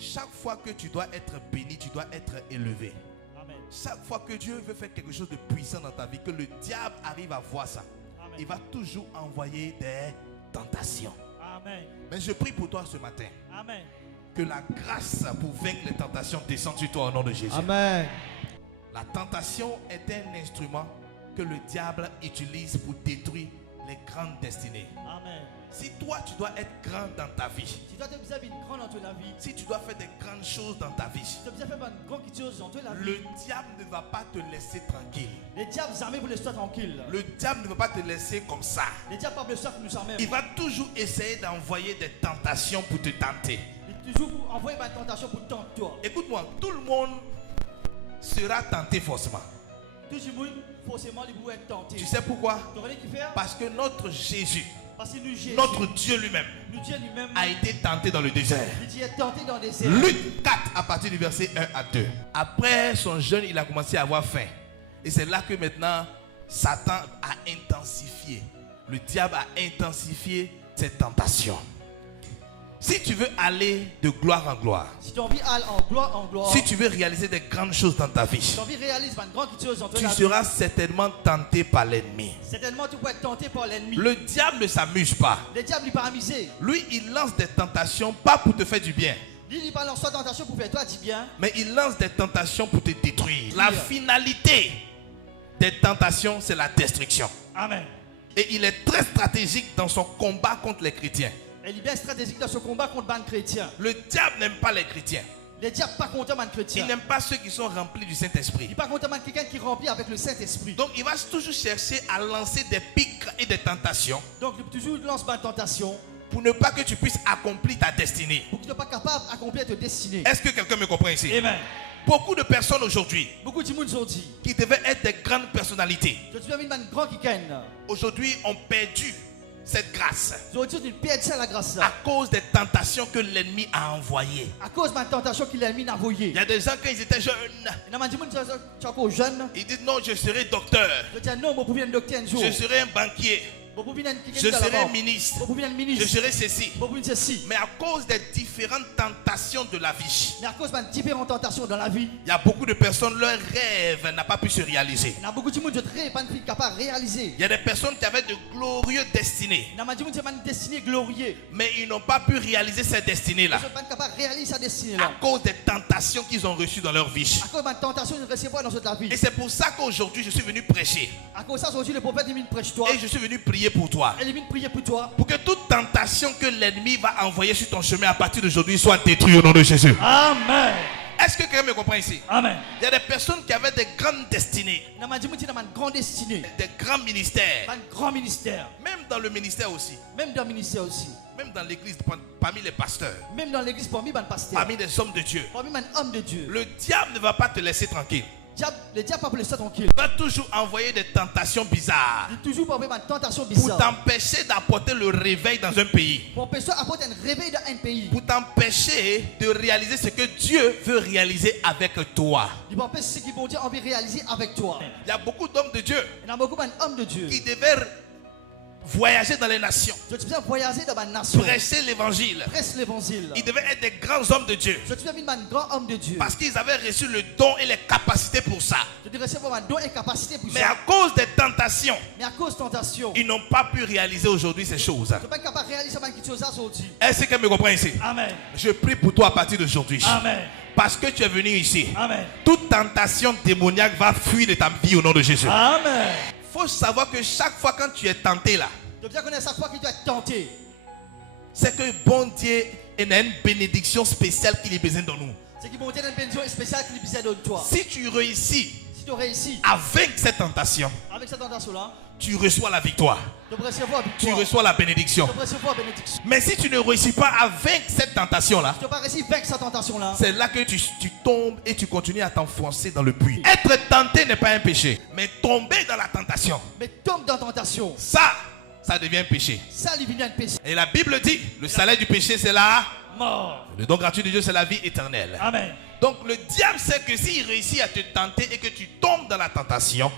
Chaque fois que tu dois être béni, tu dois être élevé. Amen. Chaque fois que Dieu veut faire quelque chose de puissant dans ta vie, que le diable arrive à voir ça, Amen. il va toujours envoyer des tentations. Amen. Mais je prie pour toi ce matin, Amen. que la grâce pour vaincre les tentations descende sur toi au nom de Jésus. Amen. La tentation est un instrument que le diable utilise pour détruire les grandes destinées. Amen. Si toi tu dois être grand dans ta vie, Si toi tu as besoin d'une grande dans la vie, si tu dois faire des grandes choses dans ta vie, si tu as besoin de faire une grande chose dans la vie, le diable ne va pas te laisser tranquille. les diables armés pour laisser toi tranquille. Le diable ne va pas te laisser comme ça. Les diables pas besoin que nous sommes Il va toujours essayer d'envoyer des tentations pour te tenter. Il toujours envoyer une tentation pour tenter toi. Écoute-moi, tout le monde sera tenté forcément. Tout le monde forcément il peut être tenté. Tu sais pourquoi? Tu connais qui faire? Parce que notre Jésus, Parce que nous Jésus, notre Dieu lui-même, nous Dieu lui-même a été tenté dans le désert. il est tenté dans des airs. Luc 4 à partir du verset 1 à 2. Après son jeûne, il a commencé à avoir faim. Et c'est là que maintenant, Satan a intensifié. Le diable a intensifié ses tentations. Si tu veux aller de gloire en gloire, Si tu as envie d'aller en gloire, si tu veux réaliser des grandes choses dans ta vie, si tu as envie de réaliser une grande chose dans tu ta vie, seras certainement tenté par l'ennemi. certainement tu peux être tenté par l'ennemi. Le diable ne s'amuse pas. Le diable il pas amusé. Lui, il lance des tentations pas pour te faire du bien, Lui il pas lance soit tentation pour faire toi du bien. mais il lance des tentations pour te détruire. La finalité des tentations, c'est la destruction. Amen. Et il est très stratégique dans son combat contre les chrétiens. Elle est bien stratégique dans ce combat contre les chrétiens. Le diable n'aime pas les chrétiens. Le diable pas content les Il chrétiens. n'aime pas ceux qui sont remplis du Il Saint-Esprit. n'est pas content de quelqu'un qui est rempli avec le Saint-Esprit. Donc il va toujours chercher à lancer des pics et des tentations Donc il toujours lance une tentation pour ne pas que tu puisses accomplir ta destinée. pour que tu ne sois pas capable d'accomplir ta destinée. Est-ce que quelqu'un me comprend ici? Amen. Beaucoup de personnes aujourd'hui Beaucoup de monde ont dit, qui devaient être des grandes personnalités, je suis une grande qui gagne. aujourd'hui ont perdu cette grâce Ils ont dit une perte ça la grâce à là. cause des tentations que l'ennemi a envoyées. À cause de ma tentation qu'il a mis à Il envoyer. y a des gens quand ils étaient jeunes, Il m'a dit, tu es encore jeune. ils disent non, je serai docteur, Je dis non, je pouvais être docteur un jour. je serai un banquier, je serai un ministre, Je pouvais être je ministre. serai ceci. Je pouvais être ceci. Mais à cause des différentes tentations de la vie, Mais à cause de différentes tentations dans la vie, il y a beaucoup de personnes, leur rêve n'a pas pu se réaliser. il y a beaucoup de monde qui ne pas capable de réaliser. Il y a des personnes qui avaient de glorieuses destinées, Il m'a dit que c'est une destinée glorieuse. mais ils n'ont pas pu réaliser ces destinées-là Ils ne sont pas capables de réaliser sa destinée à là. cause des tentations qu'ils ont reçues dans leur vie. À cause de ma tentation de recevoir dans cette vie. Et c'est pour ça qu'aujourd'hui, je suis venu prêcher À cause de ça, aujourd'hui, le prophète il prêche toi. et je suis venu prier pour toi. Et il vient prier pour toi. Pour que toute tentation que l'ennemi va envoyer sur ton chemin à partir d'aujourd'hui soit détruite au nom de Jésus. Amen. Est-ce que quelqu'un me comprend ici? Amen. Il y a des personnes qui avaient des grandes destinées, Il m'a dit que tu as une grande destinée. des grands ministères, Un grand ministère. même dans le ministère aussi, Même dans le ministère aussi. même dans l'église, parmi les pasteurs, Même dans l'église, parmi les pasteurs. parmi les hommes de Dieu. Parmi les hommes de Dieu. Le diable ne va pas te laisser tranquille. Le diable pas pour laisser tranquille. Il va toujours envoyer des tentations bizarres Il est toujours pour avoir une tentation pour bizarre. t'empêcher d'apporter le réveil dans un pays, Pour empêcher d'apporter un réveil dans un pays. pour t'empêcher de réaliser ce que Dieu veut réaliser avec toi. Il va empêcher ce qu'ils vont dire envie de réaliser avec toi. Il y a beaucoup d'hommes de Dieu Il y a beaucoup d'hommes de Dieu. qui devaient voyager dans les nations, Je suis bien voyager dans ma nation. prêcher l'évangile. Presse l'évangile. Ils devaient être des grands hommes de Dieu Je suis bien un grand homme de Dieu. parce qu'ils avaient reçu le don et les capacités pour ça. Je devrais recevoir un don et capacité pour Mais ça. à cause des tentations, Mais à cause de tentation, ils n'ont pas pu réaliser aujourd'hui ces choses. je ne suis pas capable de réaliser quelque chose aujourd'hui. Est-ce que quelqu'un me comprend ici? Amen. Je prie pour toi à partir d'aujourd'hui. Amen. Parce que tu es venu ici. Amen. Toute tentation démoniaque va fuir de ta vie au nom de Jésus. Amen. Il faut savoir que chaque fois quand tu es tenté là, Je dois connaître chaque fois qu'il doit être tenté. c'est que bon Dieu a une bénédiction spéciale qu'il a besoin de nous. C'est qu'il va donner une bénédiction spéciale qu'il besoin de toi. Si tu réussis Si tu réussis à vaincre cette tentation, avec cette tentation-là, tu reçois la victoire. tu peux recevoir Tu victoire. reçois la bénédiction. Tu peux recevoir bénédiction. Mais si tu ne réussis pas à vaincre cette tentation-là, Tu ne peux pas réussir avec cette tentation-là. c'est là que tu tombes et tu continues à t'enfoncer dans le puits. Être tenté n'est pas un péché, mais tomber dans la tentation, Mais tombe dans la tentation. ça devient un péché. Ça, il vient de péché. Et la Bible dit, le salaire du péché c'est la Mort. le don gratuit de Dieu c'est la vie éternelle. Amen. Donc le diable sait que s'il réussit à te tenter et que tu tombes dans la tentation,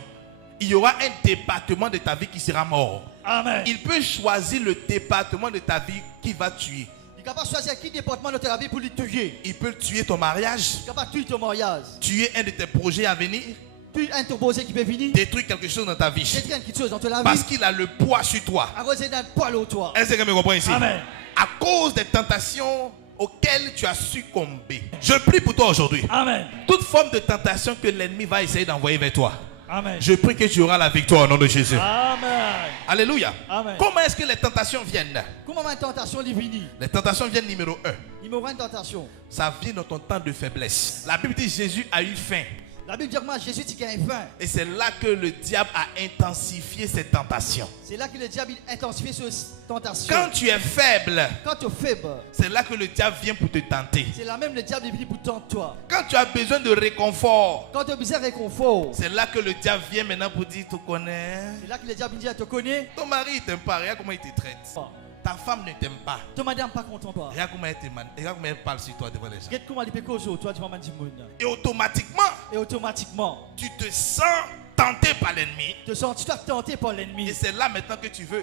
il y aura un département de ta vie qui sera mort. Amen. Il peut choisir le département de ta vie qui va tuer. est capable de choisir qui département de ta vie pour le tuer. Il peut tuer ton mariage, Il est capable de tuer ton mariage. tuer un de tes projets à venir, Tuer un proposé qui peut venir. détruire quelque chose dans ta vie. Détruire quelque chose dans ta vie. Parce qu'il a le poids sur toi. Arroser dans le poil au toit. Est-ce que tu me comprends ici? Amen. À cause des tentations auxquelles tu as succombé. Je prie pour toi aujourd'hui. Amen. Toute forme de tentation que l'ennemi va essayer d'envoyer vers toi. Amen. Je prie que tu auras la victoire au nom de Jésus. Amen. Alléluia. Amen. Comment est-ce que les tentations viennent? Comment ma tentation est venue? Les tentations viennent numéro 1. Numéro 1 tentation. Ça vient dans ton temps de faiblesse. La Bible dit Jésus a eu faim. La Bible dit que moi, Jésus dit qu'il a faim. Et c'est là que le diable a intensifié ses tentations. C'est là que le diable a intensifié ses tentations. Quand tu es faible, Quand tu es faible, c'est là que le diable vient pour te tenter. c'est là même le diable est venu pour tenter toi. Quand tu as besoin de réconfort, Quand tu as besoin de réconfort, c'est là que le diable vient maintenant pour dire, tu connais, c'est là que le diable dit, je te connais. ton mari il t'aime pas, regarde comment il te traite. Ta femme ne t'aime pas. Ton madame pas content toi. Regarde comment elle parle sur toi devant les gens. Regarde comment il peut causer toi, tu vas me dire monde. Et automatiquement, Et automatiquement, tu te sens tenté par l'ennemi. tu te sens tu t'as tenté par l'ennemi. Et c'est là maintenant que tu veux.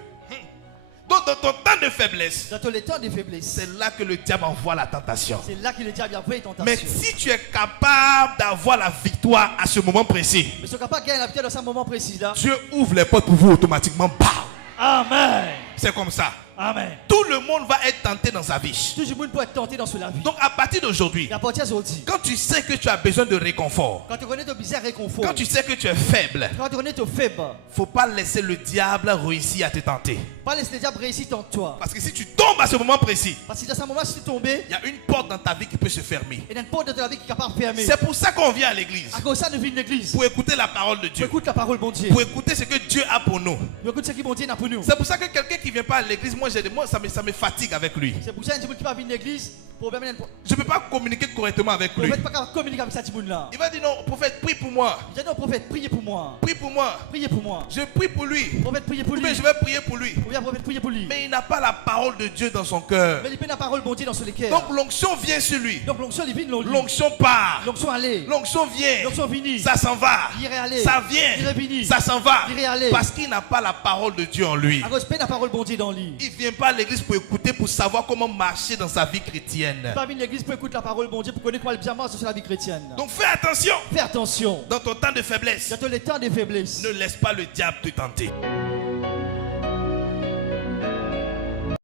Donc dans ton temps de faiblesse, Dans tous les temps de faiblesse, c'est là que le diable envoie la tentation. c'est là que le diable a envoyé tentation. Mais si tu es capable d'avoir la victoire à ce moment précis, Mais si tu n'es pas gagner la victoire dans ce moment précis là. Dieu ouvre les portes pour vous automatiquement. Bam! Amen. C'est comme ça. Amen. Tout le monde va être tenté dans sa vie. Tout le monde peut être tenté dans la vie. Donc à partir d'aujourd'hui, Et à partir d'aujourd'hui, quand tu sais que tu as besoin de réconfort, quand tu connais ton bizarre réconfort, quand tu sais que tu es faible, quand tu connais ton faible, faut pas laisser le diable réussir à te tenter. pas laisser le diable réussir dans toi. Parce que si tu tombes à ce moment précis, Parce que dans ce moment, si tu es tombé, il y a une porte dans ta vie qui peut se fermer. il y a une porte de ta vie qui est capable de fermer. C'est pour ça qu'on vient à l'église. À cause de ça, nous vivons l'église. Pour écouter la parole de Tu Dieu. écoutes la parole, bon Dieu. Pour écouter ce que Dieu a pour nous. Tu écoutes ce qui bon Dieu n'a pour nous. C'est pour ça que quelqu'un qui ne vient pas à l'église, moi ça me fatigue avec lui. C'est pour ça que qui va venir l'église pour permettre Je ne peux pas communiquer correctement avec lui. prophète pas communiquer avec cette monde là. Il va dire non, prophète, prie pour moi. J'ai dit au prophète, priez pour moi. Prie pour moi. Priez pour moi. Je prie pour lui. Prophète, priez pour lui. Mais je vais prier pour lui. Ou bien prophète, priez pour lui. Mais il n'a pas la parole de Dieu dans son cœur. Mais il peut la parole bon Dieu dans son cœur. Donc l'onction vient sur lui. Donc l'onction il vient dans lui. L'onction part. L'onction allait. L'onction vient. L'onction vient. Ça s'en va. Il irait aller. Ça Il vient. irait venir. Ça s'en va. Il irait aller. Parce qu'il n'a pas la parole de Dieu en lui. À cause de la parole bon Dieu dans lui. Il ne vient pas à l'église pour écouter, pour savoir comment marcher dans sa vie chrétienne. Pas venir l'église pour écouter la parole bon Dieu pour connaître quoi le bien marche sur la vie chrétienne. Donc fais attention. Fais attention. Dans ton temps de faiblesse, Dans tous les temps de faiblesse. ne laisse pas le diable te tenter.